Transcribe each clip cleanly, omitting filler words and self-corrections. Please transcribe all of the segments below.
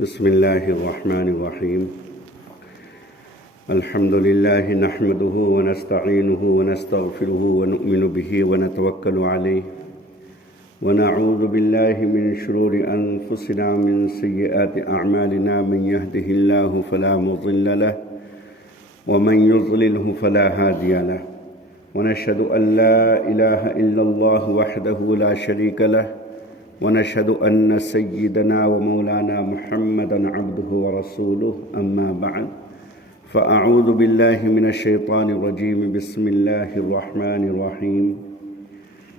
بسم الله الرحمن الرحيم. الحمد لله نحمده ونستعينه ونستغفره ونؤمن به ونتوكل عليه ونعوذ بالله من شرور أنفسنا من سيئات أعمالنا. من يهده الله فلا مضل له ومن يضلله فلا هادي له، ونشهد أن لا إله إلا الله وحده لا شريك له، ونشهد أن سيدنا ومولانا محمدا عبده ورسوله. أما بعد، فأعوذ بالله من الشيطان الرجيم. بسم الله الرحمن الرحيم.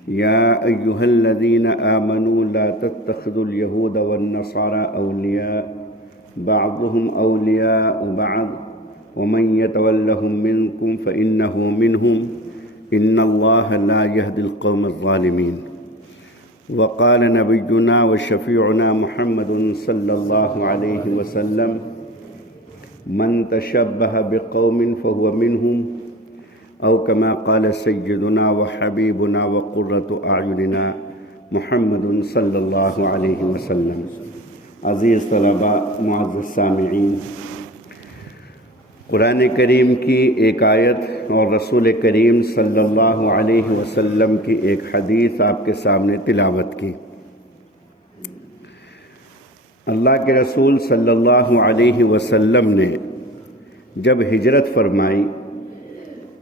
يا أيها الذين آمنوا لا تتخذوا اليهود والنصارى أولياء بعضهم أولياء بعض ومن يتولهم منكم فإنه منهم إن الله لا يهدي القوم الظالمين. وقال نبينا وشفيعنا محمد صلى الله عليه وسلم: من تشبه بقوم فهو منهم، أو كما قال سيدنا وحبيبنا وقرة أعيننا محمد صلی اللہ علیہ وسلم. عزیز طلباء، معزز سامعین، قرآن کریم کی ایک آیت اور رسول کریم صلی اللہ علیہ وسلم کی ایک حدیث آپ کے سامنے تلاوت کی. اللہ کے رسول صلی اللہ علیہ وسلم نے جب ہجرت فرمائی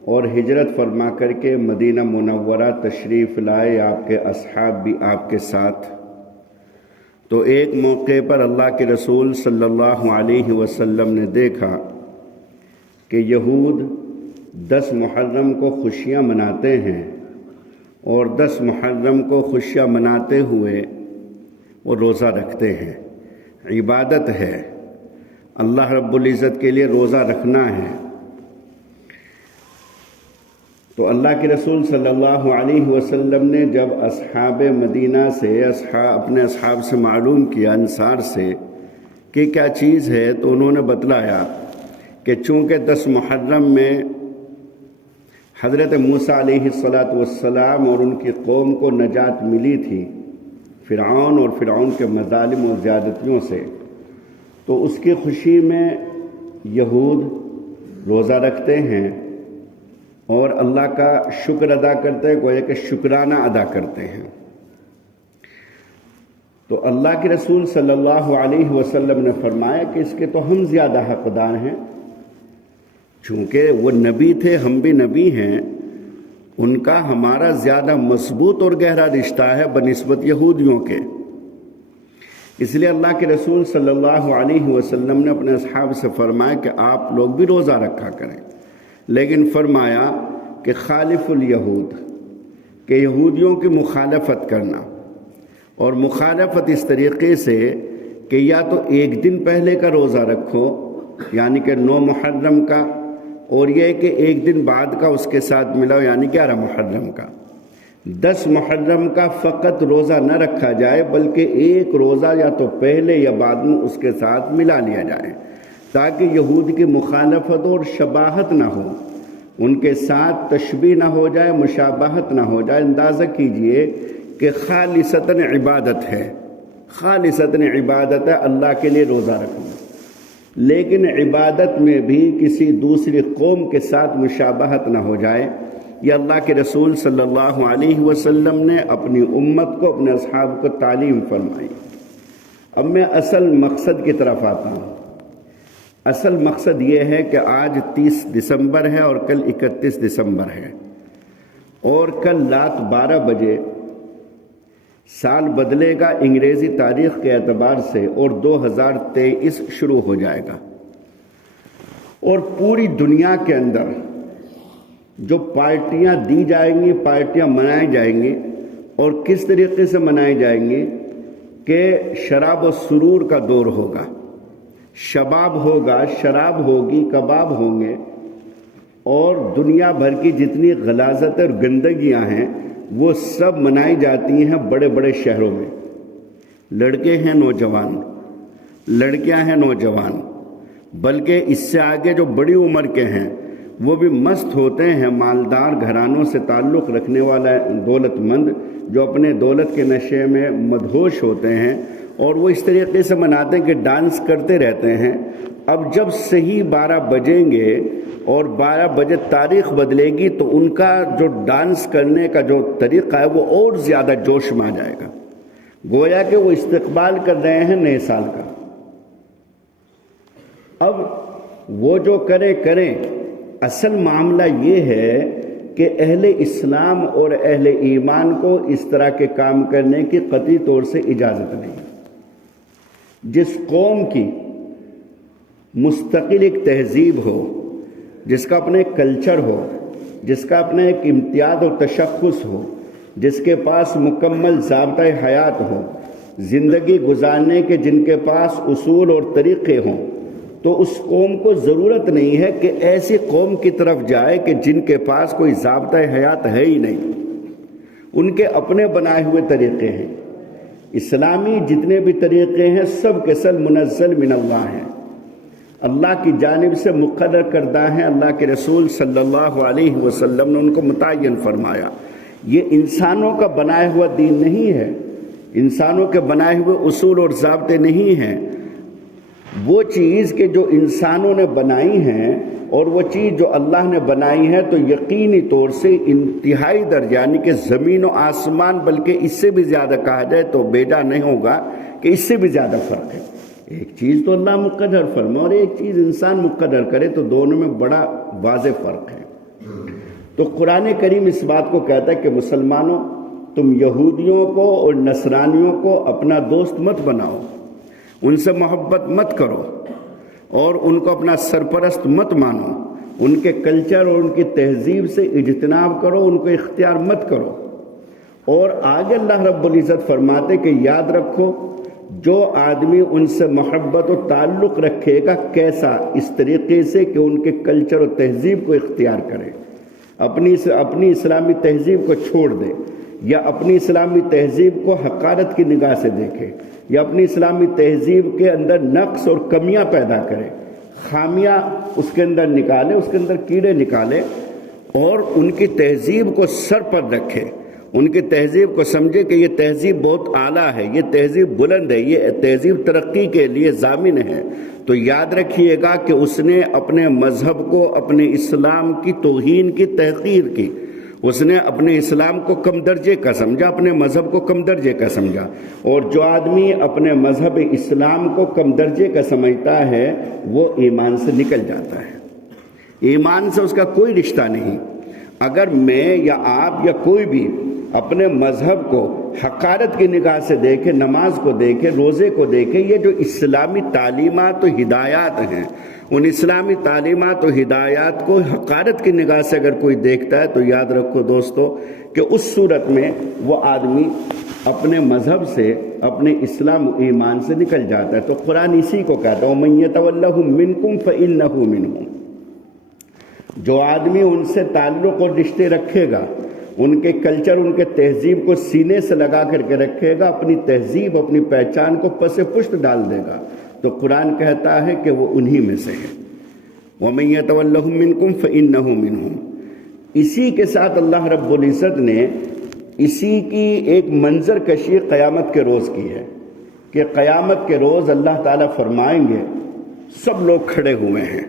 اور ہجرت فرما کر کے مدینہ منورہ تشریف لائے، آپ کے اصحاب بھی آپ کے ساتھ، تو ایک موقع پر اللہ کے رسول صلی اللہ علیہ وسلم نے دیکھا کہ یہود 10 محرم کو خوشیاں مناتے ہیں، اور 10 محرم کو خوشیاں مناتے ہوئے وہ روزہ رکھتے ہیں. عبادت ہے، اللہ رب العزت کے لیے روزہ رکھنا ہے. تو اللہ کے رسول صلی اللہ علیہ وسلم نے جب اصحاب مدینہ سے اپنے اصحاب سے معلوم کیا، انصار سے، کہ کیا چیز ہے، تو انہوں نے بتلایا کہ چونکہ 10 محرم میں حضرت موسیٰ علیہ السلام اور ان کی قوم کو نجات ملی تھی فرعون اور فرعون کے مظالم اور زیادتیوں سے، تو اس کی خوشی میں یہود روزہ رکھتے ہیں اور اللہ کا شکر ادا کرتے ہیں، گویا کہ شکرانہ ادا کرتے ہیں. تو اللہ کے رسول صلی اللہ علیہ وسلم نے فرمایا کہ اس کے تو ہم زیادہ حقدار ہیں، چونکہ وہ نبی تھے، ہم بھی نبی ہیں، ان کا ہمارا زیادہ مضبوط اور گہرا رشتہ ہے بنسبت یہودیوں کے. اس لیے اللہ کے رسول صلی اللہ علیہ وسلم نے اپنے اصحاب سے فرمایا کہ آپ لوگ بھی روزہ رکھا کریں، لیکن فرمایا کہ خالف الیہود، کہ یہودیوں کی مخالفت کرنا، اور مخالفت اس طریقے سے کہ یا تو ایک دن پہلے کا روزہ رکھو، یعنی کہ 9 محرم کا، اور یہ کہ ایک دن بعد کا اس کے ساتھ ملاؤ، یعنی 11 محرم کا. 10 محرم کا فقط روزہ نہ رکھا جائے، بلکہ ایک روزہ یا تو پہلے یا بعد میں اس کے ساتھ ملا لیا جائے، تاکہ یہود کی مخالفت اور شباہت نہ ہو، ان کے ساتھ تشبیہ نہ ہو جائے، مشابہت نہ ہو جائے. اندازہ کیجئے کہ خالصتاً عبادت ہے، خالصتاً عبادت ہے اللہ کے لیے روزہ رکھنا، لیکن عبادت میں بھی کسی دوسری قوم کے ساتھ مشابہت نہ ہو جائے. یہ اللہ کے رسول صلی اللہ علیہ وسلم نے اپنی امت کو، اپنے اصحاب کو تعلیم فرمائی. اب میں اصل مقصد کی طرف آتا ہوں. اصل مقصد یہ ہے کہ آج 30 دسمبر ہے اور کل 31 دسمبر ہے، اور کل رات 12 بجے سال بدلے گا انگریزی تاریخ کے اعتبار سے، اور 2023 شروع ہو جائے گا. اور پوری دنیا کے اندر جو پارٹیاں دی جائیں گی، پارٹیاں منائی جائیں گی، اور کس طریقے سے منائی جائیں گی کہ شراب و سرور کا دور ہوگا، شباب ہوگا، شراب ہوگی، کباب ہوں گے، اور دنیا بھر کی جتنی غلاظتیں اور گندگیاں ہیں وہ سب منائی جاتی ہیں بڑے بڑے شہروں میں. لڑکے ہیں نوجوان، لڑکیاں ہیں نوجوان، بلکہ اس سے آگے جو بڑی عمر کے ہیں وہ بھی مست ہوتے ہیں. مالدار گھرانوں سے تعلق رکھنے والا دولت مند جو اپنے دولت کے نشے میں مدہوش ہوتے ہیں، اور وہ اس طریقے سے مناتے ہیں کہ ڈانس کرتے رہتے ہیں۔ اب جب صحیح 12 بجیں گے اور 12 بجے تاریخ بدلے گی تو ان کا جو ڈانس کرنے کا جو طریقہ ہے وہ اور زیادہ جوش میں آ جائے گا، گویا کہ وہ استقبال کر رہے ہیں نئے سال کا۔ اب وہ جو کریں، اصل معاملہ یہ ہے کہ اہل اسلام اور اہل ایمان کو اس طرح کے کام کرنے کی قطعی طور سے اجازت نہیں۔ جس قوم کی مستقل ایک تہذیب ہو، جس کا اپنا ایک کلچر ہو، جس کا اپنا ایک امتیاز اور تشخص ہو، جس کے پاس مکمل ضابطۂ حیات ہو، زندگی گزارنے کے جن کے پاس اصول اور طریقے ہوں، تو اس قوم کو ضرورت نہیں ہے کہ ایسی قوم کی طرف جائے کہ جن کے پاس کوئی ضابطۂ حیات ہے ہی نہیں، ان کے اپنے بنائے ہوئے طریقے ہیں۔ اسلامی جتنے بھی طریقے ہیں سب کے سب منزل من اللہ ہیں، اللہ کی جانب سے مقرر کردہ ہیں، اللہ کے رسول صلی اللہ علیہ وسلم نے ان کو متعین فرمایا۔ یہ انسانوں کا بنایا ہوا دین نہیں ہے، انسانوں کے بنائے ہوئے اصول اور ضابطے نہیں ہیں۔ وہ چیز کہ جو انسانوں نے بنائی ہیں اور وہ چیز جو اللہ نے بنائی ہے تو یقینی طور سے انتہائی درجہ، یعنی کہ زمین و آسمان، بلکہ اس سے بھی زیادہ کہا جائے تو بیجا نہیں ہوگا کہ اس سے بھی زیادہ فرق ہے۔ ایک چیز تو اللہ مقرر فرما اور ایک چیز انسان مقرر کرے، تو دونوں میں بڑا واضح فرق ہے۔ تو قرآن کریم اس بات کو کہتا ہے کہ مسلمانوں، تم یہودیوں کو اور نصرانیوں کو اپنا دوست مت بناؤ، ان سے محبت مت کرو اور ان کو اپنا سرپرست مت مانو، ان کے کلچر اور ان کی تہذیب سے اجتناب کرو، ان کو اختیار مت کرو۔ اور آگے اللہ رب العزت فرماتے کہ یاد رکھو، جو آدمی ان سے محبت و تعلق رکھے گا، کیسا؟ اس طریقے سے کہ ان کے کلچر و تہذیب کو اختیار کرے، اپنی اسلامی تہذیب کو چھوڑ دے، یا اپنی اسلامی تہذیب کو حقارت کی نگاہ سے دیکھے، یا اپنی اسلامی تہذیب کے اندر نقص اور کمیاں پیدا کرے، خامیاں اس کے اندر نکالے، اس کے اندر کیڑے نکالے، اور ان کی تہذیب کو سر پر رکھے، ان کی تہذیب کو سمجھے کہ یہ تہذیب بہت اعلیٰ ہے، یہ تہذیب بلند ہے، یہ تہذیب ترقی کے لیے ضامن ہے، تو یاد رکھیے گا کہ اس نے اپنے مذہب کو، اپنے اسلام کی توہین کی، تحقیر کی، اس نے اپنے اسلام کو کم درجے کا سمجھا، اپنے مذہب کو کم درجے کا سمجھا۔ اور جو آدمی اپنے مذہب اسلام کو کم درجے کا سمجھتا ہے وہ ایمان سے نکل جاتا ہے، ایمان سے اس کا کوئی رشتہ نہیں۔ اگر میں یا آپ یا کوئی بھی اپنے مذہب کو حقارت کی نگاہ سے دیکھے، نماز کو دیکھے، روزے کو دیکھے، یہ جو اسلامی تعلیمات و ہدایات ہیں، ان اسلامی تعلیمات و ہدایات کو حقارت کی نگاہ سے اگر کوئی دیکھتا ہے تو یاد رکھو دوستو کہ اس صورت میں وہ آدمی اپنے مذہب سے، اپنے اسلام و ایمان سے نکل جاتا ہے۔ تو قرآن اسی کو کہتا ہے وَمَن يَتَوَلَّهُم مِّنكُمْ فَإِنَّهُ مِنْهُمْ۔ جو آدمی ان سے تعلق اور رشتے رکھے گا، ان کے کلچر، ان کے تہذیب کو سینے سے لگا کر کے رکھے گا، اپنی تہذیب، اپنی پہچان کو پس پشت ڈال دے گا، تو قرآن کہتا ہے کہ وہ انہی میں سے ہے۔ وَمَن يَتَوَلَّهُم مِّنكُمْ فَإِنَّهُ مِنْهُمْ۔ اسی کے ساتھ اللہ رب العزت نے اسی کی ایک منظر کشی قیامت کے روز کی ہے کہ قیامت کے روز اللہ تعالیٰ فرمائیں گے، سب لوگ کھڑے ہوئے ہیں،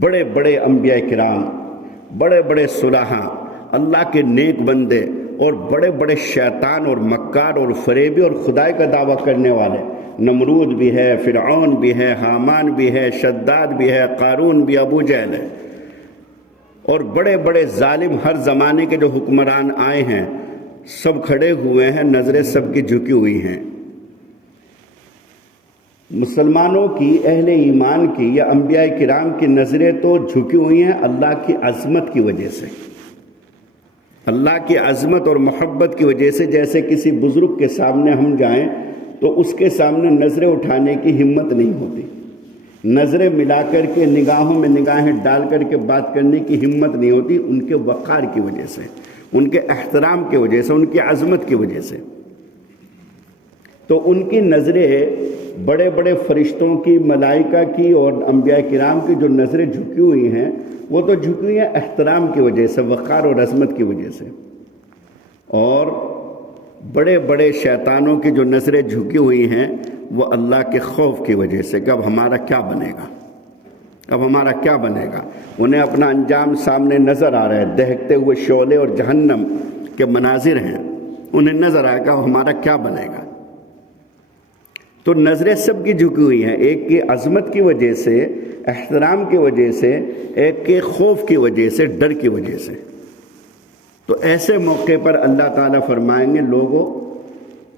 بڑے بڑے انبیاء کرام، بڑے بڑے صلحاء، اللہ کے نیک بندے، اور بڑے بڑے شیطان اور مکار اور فریبی اور خدائی کا دعویٰ کرنے والے، نمرود بھی ہے، فرعون بھی ہے، حامان بھی ہے، شداد بھی ہے، قارون بھی، ابو جہل ہے، اور بڑے بڑے ظالم ہر زمانے کے جو حکمران آئے ہیں سب کھڑے ہوئے ہیں، نظریں سب کی جھکی ہوئی ہیں۔ مسلمانوں کی، اہل ایمان کی یا انبیاء کرام کی نظریں تو جھکی ہوئی ہیں اللہ کی عظمت کی وجہ سے، اللہ کی عظمت اور محبت کی وجہ سے۔ جیسے کسی بزرگ کے سامنے ہم جائیں تو اس کے سامنے نظریں اٹھانے کی ہمت نہیں ہوتی، نظریں ملا کر کے، نگاہوں میں نگاہیں ڈال کر کے بات کرنے کی ہمت نہیں ہوتی، ان کے وقار کی وجہ سے، ان کے احترام کی وجہ سے، ان کی عظمت کی وجہ سے۔ تو ان کی نظریں بڑے بڑے فرشتوں کی، ملائکہ کی اور انبیاء کرام کی جو نظریں جھکی ہوئی ہیں وہ تو جھکی ہوئی ہیں احترام کی وجہ سے، وقار اور عظمت کی وجہ سے۔ اور بڑے بڑے شیطانوں کی جو نظریں جھکی ہوئی ہیں وہ اللہ کے خوف کی وجہ سے کہ اب ہمارا کیا بنے گا، اب ہمارا کیا بنے گا۔ انہیں اپنا انجام سامنے نظر آ رہا ہے، دہکتے ہوئے شعلے اور جہنم کے مناظر ہیں، انہیں نظر آئے گا ہمارا کیا بنے گا۔ تو نظریں سب کی جھکی ہوئی ہیں، ایک کی عظمت کی وجہ سے، احترام کی وجہ سے، ایک کے خوف کی وجہ سے، ڈر کی وجہ سے۔ تو ایسے موقع پر اللہ تعالیٰ فرمائیں گے لوگوں،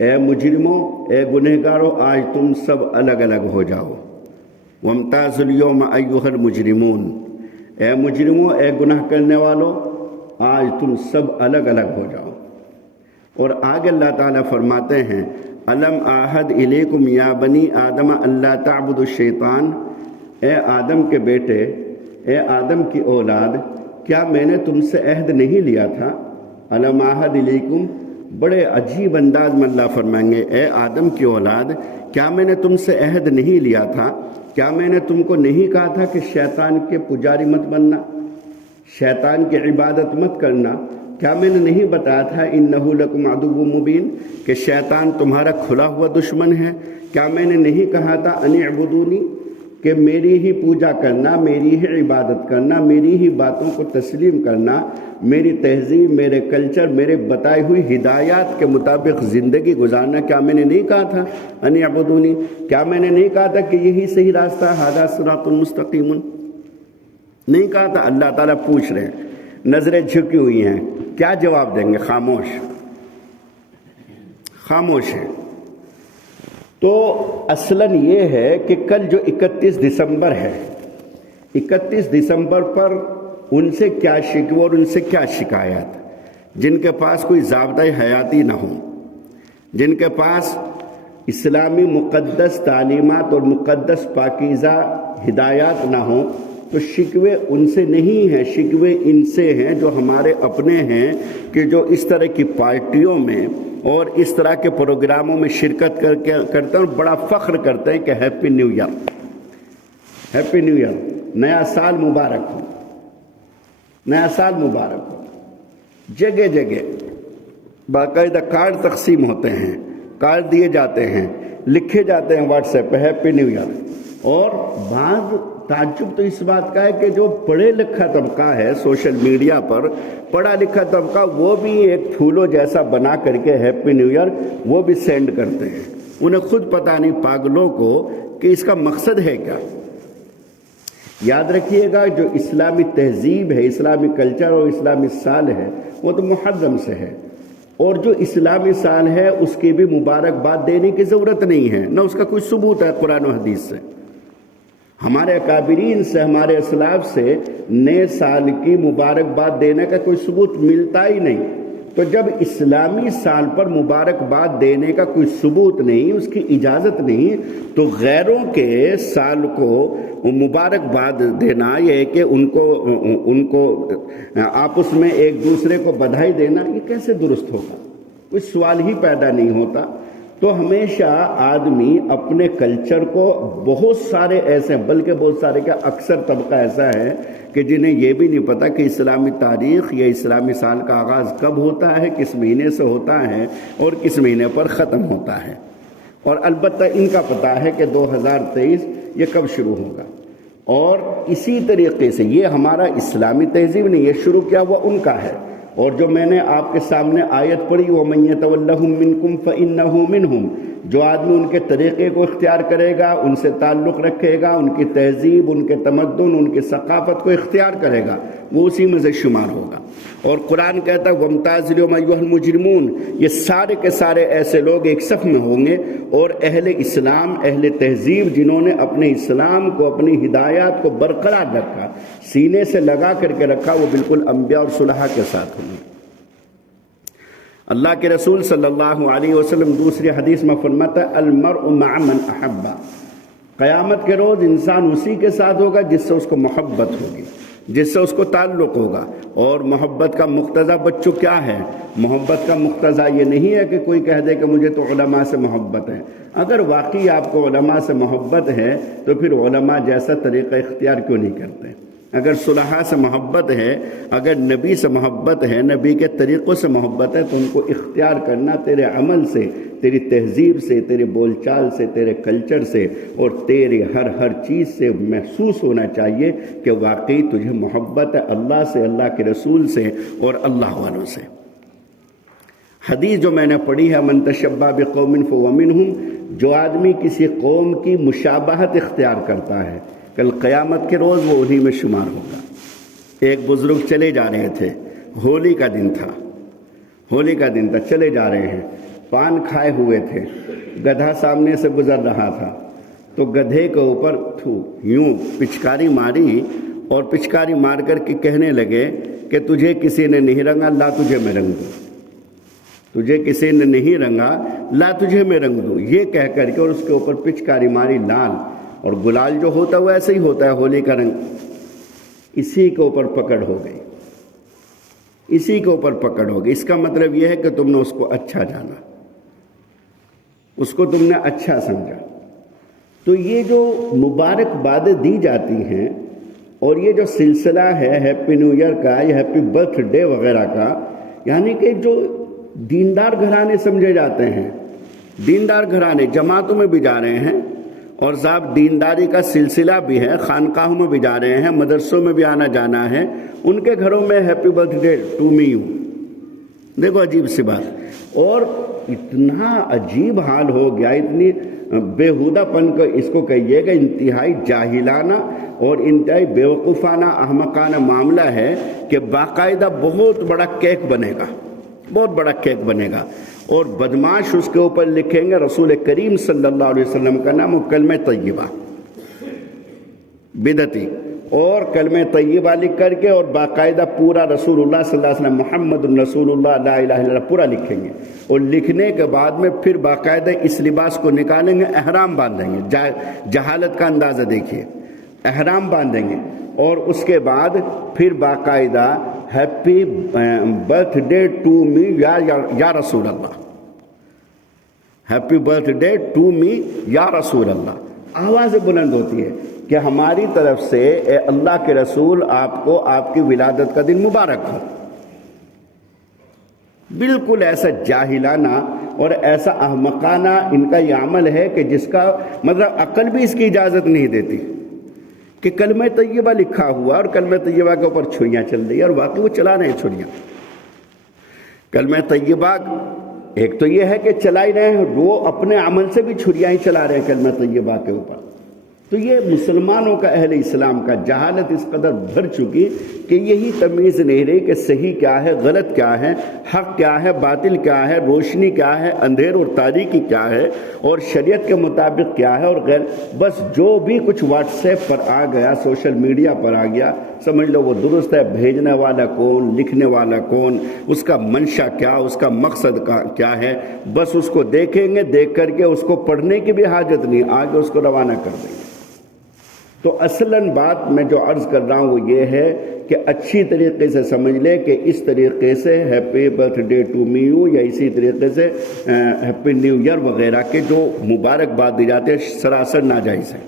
اے مجرموں، اے گنہگاروں، آج تم سب الگ الگ ہو جاؤ۔ وامتازوا اليوم ایھا المجرمون، اے مجرموں، اے گناہ کرنے والوں، آج تم سب الگ الگ ہو جاؤ۔ اور آگے اللہ تعالیٰ فرماتے ہیں الم اعہد الیکم یا بنی آدم اللہ تعبدوا الشیطان، اے آدم کے بیٹے، اے آدم کی اولاد، کیا میں نے تم سے عہد نہیں لیا تھا؟ الم اعہد الیکم، بڑے عجیب انداز میں اللہ فرمائیں گے اے آدم کی اولاد، کیا میں نے تم سے عہد نہیں لیا تھا؟ کیا میں نے تم کو نہیں کہا تھا کہ شیطان کے پجاری مت بننا، شیطان کی عبادت مت کرنا؟ کیا میں نے نہیں بتایا تھا انہ لکم عدو مبین، کہ شیطان تمہارا کھلا ہوا دشمن ہے؟ کیا میں نے نہیں کہا تھا ان اعبدونی، کہ میری ہی پوجا کرنا، میری ہی عبادت کرنا، میری ہی باتوں کو تسلیم کرنا، میری تہذیب، میرے کلچر، میرے بتائی ہوئی ہدایات کے مطابق زندگی گزارنا؟ کیا میں نے نہیں کہا تھا ان اعبدونی؟ کیا میں نے نہیں کہا تھا کہ یہی صحیح راستہ ہے، ھذا صراط مستقیم؟ نہیں کہا تھا؟ اللہ تعالیٰ پوچھ رہے ہیں، نظریں جھکی ہوئی ہیں، کیا جواب دیں گے؟ خاموش، خاموش ہے۔ تو اصلاً یہ ہے کہ کل جو 31 دسمبر ہے، 31 دسمبر پر ان سے کیا شکوہ اور ان سے کیا شکایت؟ جن کے پاس کوئی ضابطۂ حیاتی نہ ہو، جن کے پاس اسلامی مقدس تعلیمات اور مقدس پاکیزہ ہدایات نہ ہوں، تو شکوے ان سے نہیں ہیں، شکوے ان سے ہیں جو ہمارے اپنے ہیں، کہ جو اس طرح کی پارٹیوں میں اور اس طرح کے پروگراموں میں شرکت کرتے ہیں اور بڑا فخر کرتے ہیں کہ happy new year, happy new year, نیا سال مبارک ہو، نیا سال مبارک ہو۔ جگہ جگہ باقاعدہ کارڈ تقسیم ہوتے ہیں، کارڈ دیے جاتے ہیں، لکھے جاتے ہیں واٹس ایپ پہ ہیپی نیو ایئر۔ اور بعض تعجب تو اس بات کا ہے کہ جو پڑھے لکھا طبقہ ہے سوشل میڈیا پر، پڑھا لکھا طبقہ، وہ بھی ایک پھولوں جیسا بنا کر کے ہیپی نیو ایئر وہ بھی سینڈ کرتے ہیں۔ انہیں خود پتہ نہیں پاگلوں کو کہ اس کا مقصد ہے کیا۔ یاد رکھیے گا جو اسلامی تہذیب ہے، اسلامی کلچر اور اسلامی سال ہے، وہ تو محرم سے ہے، اور جو اسلامی سال ہے اس کی بھی مبارکباد دینے کی ضرورت نہیں ہے، نہ اس کا کوئی ثبوت ہے قرآن و حدیث سے۔ ہمارے اکابرین سے، ہمارے اسلاف سے نئے سال کی مبارکباد دینے کا کوئی ثبوت ملتا ہی نہیں۔ تو جب اسلامی سال پر مبارکباد دینے کا کوئی ثبوت نہیں، اس کی اجازت نہیں، تو غیروں کے سال کو مبارکباد دینا، یہ ہے کہ ان کو آپس میں ایک دوسرے کو بدھائی دینا، یہ کیسے درست ہوگا؟ کوئی سوال ہی پیدا نہیں ہوتا۔ تو ہمیشہ آدمی اپنے کلچر کو، بہت سارے ایسے، بلکہ بہت سارے کا اکثر طبقہ ایسا ہے کہ جنہیں یہ بھی نہیں پتا کہ اسلامی تاریخ یا اسلامی سال کا آغاز کب ہوتا ہے، کس مہینے سے ہوتا ہے اور کس مہینے پر ختم ہوتا ہے۔ اور البتہ ان کا پتہ ہے کہ 2023 یہ کب شروع ہوگا۔ اور اسی طریقے سے یہ ہمارا اسلامی تہذیب نہیں، یہ شروع کیا ہوا ان کا ہے۔ اور جو میں نے آپ کے سامنے آیت پڑھی، وَمَن يَتَوَلَّهُم مِّنكُمْ فَإِنَّهُ مِنْهُمْ، جو آدمی ان کے طریقے کو اختیار کرے گا، ان سے تعلق رکھے گا، ان کی تہذیب، ان کے تمدن، ان کی ثقافت کو اختیار کرے گا، وہ اسی میں سے شمار ہوگا۔ اور قرآن کہتا ہے وَامْتَازُوا الْيَوْمَ أَيُّهَا الْمُجْرِمُونَ، یہ سارے کے سارے ایسے لوگ ایک صف میں ہوں گے، اور اہل اسلام، اہل تہذیب، جنہوں نے اپنے اسلام کو، اپنی ہدایات کو برقرار رکھا، سینے سے لگا کر کے رکھا، وہ بالکل انبیاء اور صلحاء کے ساتھ ہوں گے۔ اللہ کے رسول صلی اللہ علیہ وسلم دوسری حدیث میں فرماتا ہے المرء مع من احب، قیامت کے روز انسان اسی کے ساتھ ہوگا جس سے اس کو محبت ہوگی، جس سے اس کو تعلق ہوگا۔ اور محبت کا مقتضا بچوں کیا ہے؟ محبت کا مقتضا یہ نہیں ہے کہ کوئی کہہ دے کہ مجھے تو علماء سے محبت ہے۔ اگر واقعی آپ کو علماء سے محبت ہے تو پھر علماء جیسا طریقہ اختیار کیوں نہیں کرتے؟ اگر صلحاء سے محبت ہے، اگر نبی سے محبت ہے، نبی کے طریقوں سے محبت ہے، تو ان کو اختیار کرنا تیرے عمل سے، تیری تہذیب سے، تیرے بول چال سے، تیرے کلچر سے اور تیری ہر چیز سے محسوس ہونا چاہیے کہ واقعی تجھے محبت ہے اللہ سے، اللہ کے رسول سے اور اللہ والوں سے۔ حدیث جو میں نے پڑھی ہے، من تشبہ بقوم فہو منہم، جو آدمی کسی قوم کی مشابہت اختیار کرتا ہے کل قیامت کے روز وہ انہی میں شمار ہوگا۔ ایک بزرگ چلے جا رہے تھے، ہولی کا دن تھا، چلے جا رہے ہیں، پان کھائے ہوئے تھے، گدھا سامنے سے گزر رہا تھا تو گدھے کے اوپر یوں پچکاری ماری اور پچکاری مار کر کے کہنے لگے کہ تجھے کسی نے نہیں رنگا، لا تجھے میں رنگ دوں، تجھے کسی نے نہیں رنگا، لا تجھے میں رنگ دوں، یہ کہہ کر کے اور اس کے اوپر پچکاری ماری لال، اور گلال جو ہوتا ہے وہ ایسے ہی ہوتا ہے ہولی کا رنگ، اسی کے اوپر پکڑ ہو گئی، اسی کے اوپر پکڑ ہو گئی۔ اس کا مطلب یہ ہے کہ تم نے اس کو اچھا جانا، اس کو تم نے اچھا سمجھا۔ تو یہ جو مبارک بادیں دی جاتی ہیں اور یہ جو سلسلہ ہے ہیپی نیو ایئر کا یا ہیپی برتھ ڈے وغیرہ کا، یعنی کہ جو دیندار گھرانے سمجھے جاتے ہیں، دیندار گھرانے جماعتوں میں بھی جا رہے ہیں اور صاحب دینداری کا سلسلہ بھی ہے، خانقاہوں میں بھی جا رہے ہیں، مدرسوں میں بھی آنا جانا ہے، ان کے گھروں میں happy birthday to me you, دیکھو عجیب سی بات۔ اور اتنا عجیب حال ہو گیا، اتنی بےہودہ پن کو اس کو کہیے کہ انتہائی جاہلانہ اور انتہائی بیوقوفانہ احمقانہ معاملہ ہے کہ باقاعدہ بہت بڑا کیک بنے گا، بہت بڑا کیک بنے گا اور بدماش اس کے اوپر لکھیں گے رسول کریم صلی اللہ علیہ وسلم کا نام اور کلمہ طیبہ، بدعتی، اور کلمہ طیبہ لکھ کر کے اور باقاعدہ پورا رسول اللہ صلی اللہ علیہ وسلم محمد رسول اللہ لا الہ الا اللہ پورا لکھیں گے، اور لکھنے کے بعد میں پھر باقاعدہ اس لباس کو نکالیں گے، احرام باندھیں گے، جہالت کا اندازہ دیکھیے، احرام باندھیں گے اور اس کے بعد پھر باقاعدہ happy birthday to me یا رسول اللہ، happy birthday to me یا رسول اللہ، آواز بلند ہوتی ہے کہ ہماری طرف سے اے اللہ کے رسول آپ کو آپ کی ولادت کا دن مبارک ہو۔ بالکل ایسا جاہلانہ اور ایسا احمقانہ ان کا یہ عمل ہے کہ جس کا مطلب عقل بھی اس کی اجازت نہیں دیتی کہ کلمہ طیبہ لکھا ہوا اور کلمہ طیبہ کے اوپر چھریاں چل رہی ہیں اور واقعی وہ چلا رہے ہیں چھریاں۔ کلمہ طیبہ ایک تو یہ ہے کہ چلا ہی رہے ہیں، وہ اپنے عمل سے بھی چھریاں ہی چلا رہے ہیں کلمہ طیبہ کے اوپر۔ تو یہ مسلمانوں کا، اہل اسلام کا جہالت اس قدر بھر چکی کہ یہی تمیز نہیں رہی کہ صحیح کیا ہے، غلط کیا ہے، حق کیا ہے، باطل کیا ہے، روشنی کیا ہے، اندھیر اور تاریکی کیا ہے، اور شریعت کے مطابق کیا ہے اور غیر۔ بس جو بھی کچھ واٹس ایپ پر آ گیا، سوشل میڈیا پر آ گیا، سمجھ لو وہ درست ہے، بھیجنے والا کون، لکھنے والا کون، اس کا منشا کیا، اس کا مقصد کیا ہے، بس اس کو دیکھیں گے، دیکھ کر کے اس کو پڑھنے کی بھی حاجت نہیں، آگے اس کو روانہ کر دیں گے۔ تو اصلاً بات میں جو عرض کر رہا ہوں وہ یہ ہے کہ اچھی طریقے سے سمجھ لے کہ اس طریقے سے happy birthday to me you یا اسی طریقے سے ہیپی نیو ایئر وغیرہ کے جو مبارکباد دی جاتے ہیں سراسر ناجائز ہے،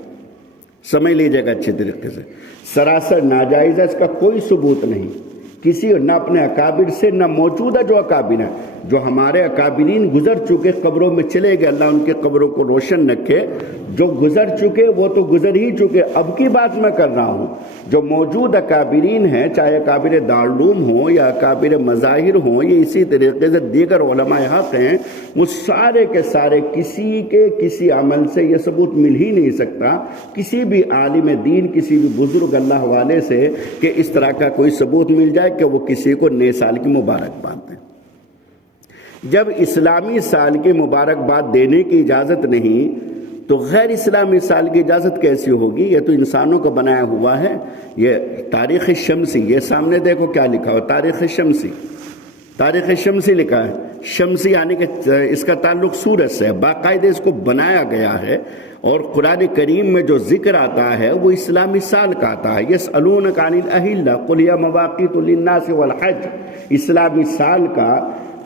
سمجھ لیجیے گا اچھی طریقے سے، سراسر ناجائز ہے، اس کا کوئی ثبوت نہیں کسی، نہ اپنے اکابر سے نہ موجودہ جو اکابر ہیں، جو ہمارے اکابرین گزر چکے قبروں میں چلے گئے، اللہ ان کے قبروں کو روشن رکھے، جو گزر چکے وہ تو گزر ہی چکے، اب کی بات میں کر رہا ہوں، جو موجود اکابرین ہیں، چاہے اکابر دارالعلوم ہوں یا اکابر مظاہر ہوں یا اسی طریقے سے دیگر علماء حق ہیں، وہ سارے کے سارے کسی کے کسی عمل سے یہ ثبوت مل ہی نہیں سکتا، کسی بھی عالم دین، کسی بھی بزرگ اللہ والے سے کہ اس طرح کا کوئی ثبوت مل جائے کہ وہ کسی کو نئے سال کی مبارکباد دیں۔ جب اسلامی سال کی مبارکباد دینے کی اجازت نہیں تو غیر اسلامی سال کی اجازت کیسی ہوگی؟ یہ تو انسانوں کا بنایا ہوا ہے، یہ تاریخ شمسی، یہ سامنے دیکھو کیا لکھا ہو، تاریخ شمسی، تاریخ شمسی لکھا ہے، شمسی یعنی کہ اس کا تعلق سورج سے ہے، باقاعدہ اس کو بنایا گیا ہے، اور قرآن کریم میں جو ذکر آتا ہے وہ اسلامی سال کا آتا ہے، یسألونک عن الأہلہ قل ہی مواقیت للناس والحج، اسلامی سال کا،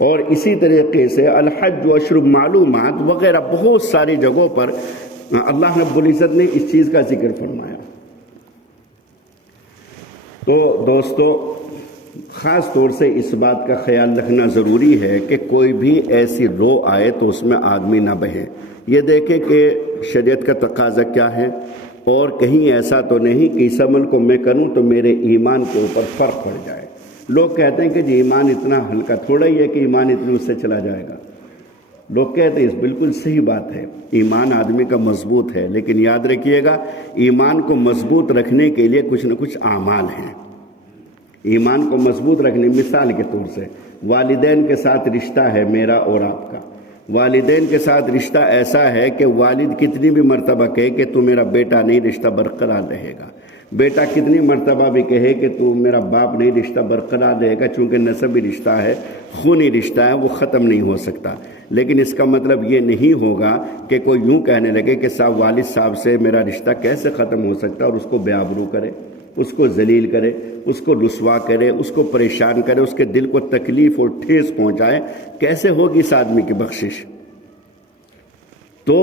اور اسی طریقے سے الحج و اشہر معلومات وغیرہ بہت ساری جگہوں پر اللہ رب العزت نے اس چیز کا ذکر فرمایا۔ تو دوستو خاص طور سے اس بات کا خیال رکھنا ضروری ہے کہ کوئی بھی ایسی رو آئے تو اس میں آدمی نہ بہے. یہ دیکھے کہ شریعت کا تقاضا کیا ہے، اور کہیں ایسا تو نہیں کہ اس عمل کو میں کروں تو میرے ایمان کے اوپر فرق پڑ جائے. لوگ کہتے ہیں کہ جی ایمان اتنا ہلکا تھوڑا ہی ہے کہ ایمان اتنے اس سے چلا جائے گا. لوگ کہتے ہیں اس بالکل صحیح بات ہے، ایمان آدمی کا مضبوط ہے، لیکن یاد رکھیے گا ایمان کو مضبوط رکھنے کے لیے کچھ نہ کچھ اعمال ہیں. ایمان کو مضبوط رکھنے، مثال کے طور سے والدین کے ساتھ رشتہ ہے میرا اور آپ کا. والدین کے ساتھ رشتہ ایسا ہے کہ والد کتنی بھی مرتبہ کہے کہ تو میرا بیٹا نہیں، رشتہ برقرار رہے گا. بیٹا کتنی مرتبہ بھی کہے کہ تو میرا باپ نہیں، رشتہ برقرار رہے گا، چونکہ نسبی رشتہ ہے، خونی رشتہ ہے، وہ ختم نہیں ہو سکتا. لیکن اس کا مطلب یہ نہیں ہوگا کہ کوئی یوں کہنے لگے کہ صاحب والد صاحب سے میرا رشتہ کیسے ختم ہو سکتا ہے، اور اس کو بے آبرو کرے، اس کو ذلیل کرے، اس کو رسوا کرے، اس کو پریشان کرے، اس کے دل کو تکلیف اور ٹھیس پہنچائے. کیسے ہوگی اس آدمی کی بخشش؟ تو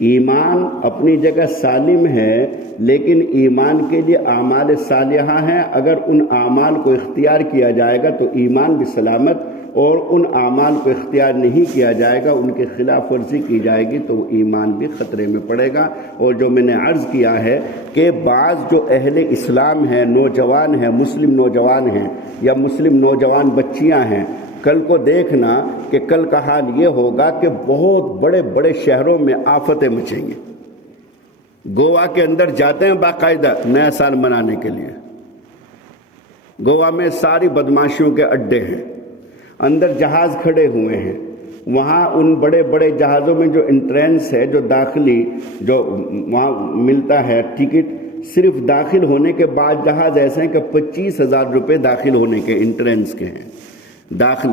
ایمان اپنی جگہ سالم ہے، لیکن ایمان کے لیے اعمال صالحہ ہیں. اگر ان اعمال کو اختیار کیا جائے گا تو ایمان بھی سلامت، اور ان اعمال کو اختیار نہیں کیا جائے گا، ان کے خلاف ورزی کی جائے گی تو ایمان بھی خطرے میں پڑے گا. اور جو میں نے عرض کیا ہے کہ بعض جو اہل اسلام ہیں، نوجوان ہیں، مسلم نوجوان ہیں یا مسلم نوجوان بچیاں ہیں، کل کو دیکھنا کہ کل کا حال یہ ہوگا کہ بہت بڑے بڑے شہروں میں آفتیں مچیں گی. گوا کے اندر جاتے ہیں باقاعدہ نیا سال منانے کے لیے. گوا میں ساری بدماشیوں کے اڈے ہیں، اندر جہاز کھڑے ہوئے ہیں. وہاں ان بڑے بڑے جہازوں میں جو انٹرنس ہے، جو داخلی جو وہاں ملتا ہے ٹکٹ، صرف داخل ہونے کے بعد جہاز ایسے ہیں کہ 25,000 روپے داخل ہونے کے انٹرنس کے ہیں.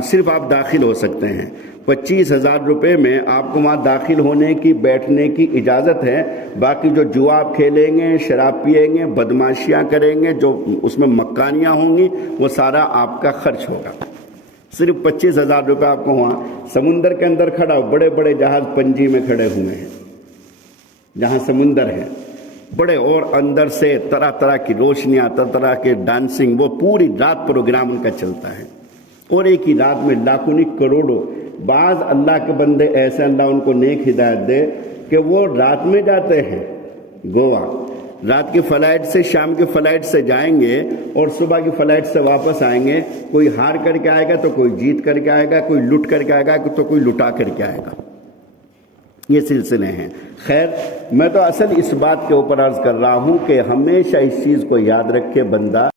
صرف آپ داخل ہو سکتے ہیں. 25,000 روپے میں آپ کو وہاں داخل ہونے کی، بیٹھنے کی اجازت ہے. باقی جو جوا آپ کھیلیں گے، شراب پیئیں گے، بدماشیاں کریں گے، جو اس میں مکانیاں ہوں گی، وہ سارا آپ کا خرچ ہوگا. صرف 25,000 روپے آپ کو وہاں سمندر کے اندر کھڑا ہو. بڑے بڑے جہاز پنجی میں کھڑے ہوئے ہیں جہاں سمندر ہے بڑے، اور اندر سے طرح طرح کی روشنیاں، طرح طرح کے ڈانسنگ، وہ پوری رات پروگرام ان کا چلتا ہے. اور ایک ہی رات میں لاکھوں نہیں کروڑوں. بعض اللہ کے بندے ایسے، اللہ ان کو نیک ہدایت دے، کہ وہ رات میں جاتے ہیں گوا، رات کی فلائٹ سے، شام کی فلائٹ سے جائیں گے اور صبح کی فلائٹ سے واپس آئیں گے. کوئی ہار کر کے آئے گا تو کوئی جیت کر کے آئے گا، کوئی لٹ کر کے آئے گا تو کوئی لٹا کر کے آئے گا. یہ سلسلے ہیں. خیر، میں تو اصل اس بات کے اوپر عرض کر رہا ہوں کہ ہمیشہ اس چیز کو یاد رکھے بندہ